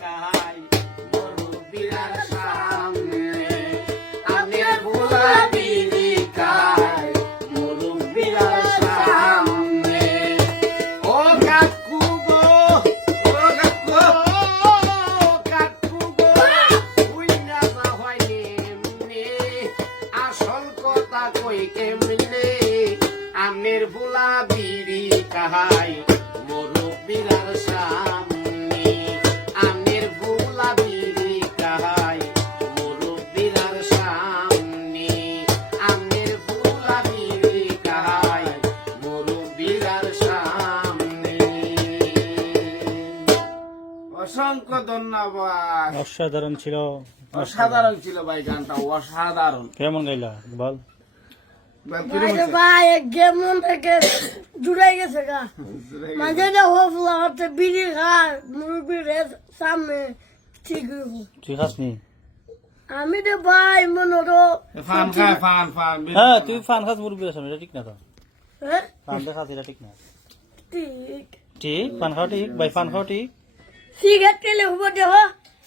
খাই মুরব্বিরার সামনে আমের ভোলা বিড়ি খাই মুরব্বিরার সামনে ও কাকু গো ও কাকু গো বুইনা যা হয় এমনি আসল কথা কই কেমনে আমের ভোলা বিড়ি খাই মুরব্বিরার সামনে আমের ভোলা বিড়ি খাই মুরব্বিরার সামনে আমের ভোলা বিড়ি খাই মুরব্বিরার সামনে। অসংখ্য ধন্যবাদ। অসাধারণ ছিল, অসাধারণ ছিল ভাই, গানটা অসাধারণ। কেমন গাইলা বল? ভাই কেমন থেকে জুড়ে গেছে গা মাঝে হফলা হচ্ছে বিড়ি খায় মুরগির সামনে ঠিক হইব। তুই খাস নি? আমি তো ভাই মনে হলো ফান খায় ফান ফান হ্যাঁ তুই ফান খাস মুরব্বির সামনে, এটা ঠিক না তো? হ্যাঁ ফান খাস এটা ঠিক না? ঠিক ঠিক ফান খাওয়া ঠিক ভাই, ফান খাওয়া ঠিক। সিগারেট কেলে হবো দেহ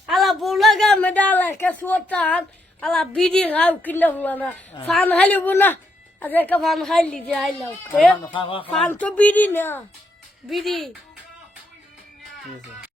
আলা বউলা গা মেডা আলা কে সোটান আলা বিড়ি খাও কিনলে হলো না ফান খাইলিব না আজ একটা ফান খাইলি যে আইলাও ফান তো বিড়ি না বিড়ি। ঠিক আছে।